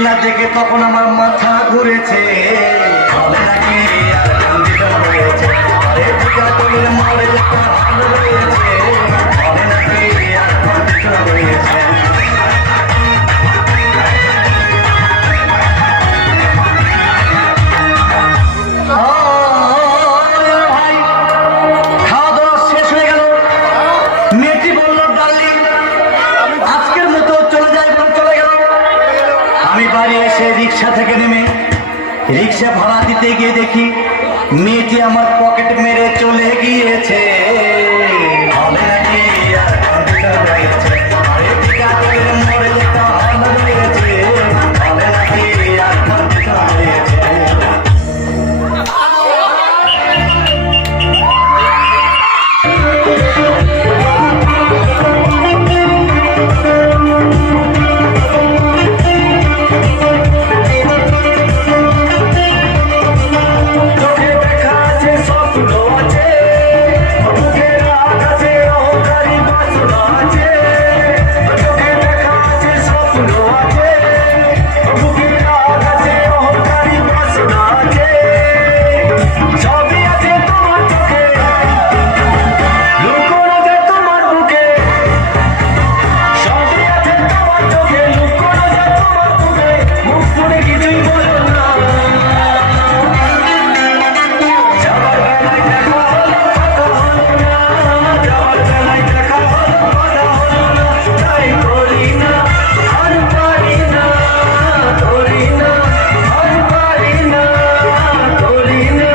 চিল্লা দেখে তখন আমার মাথা ঘুরেছে। হবে নাকি আর কন্ডিশন হয়েছে, আরে টিকা তোলের মালের একটা হাল রয়েছে। হবে নাকি আর কন্ডিশন হয়েছে। রিক্সা থেকে নেমে রিক্সা ভাড়া দিতে গিয়ে দেখি মেয়েটি আমার পকেট মেরে চলে গিয়েছে।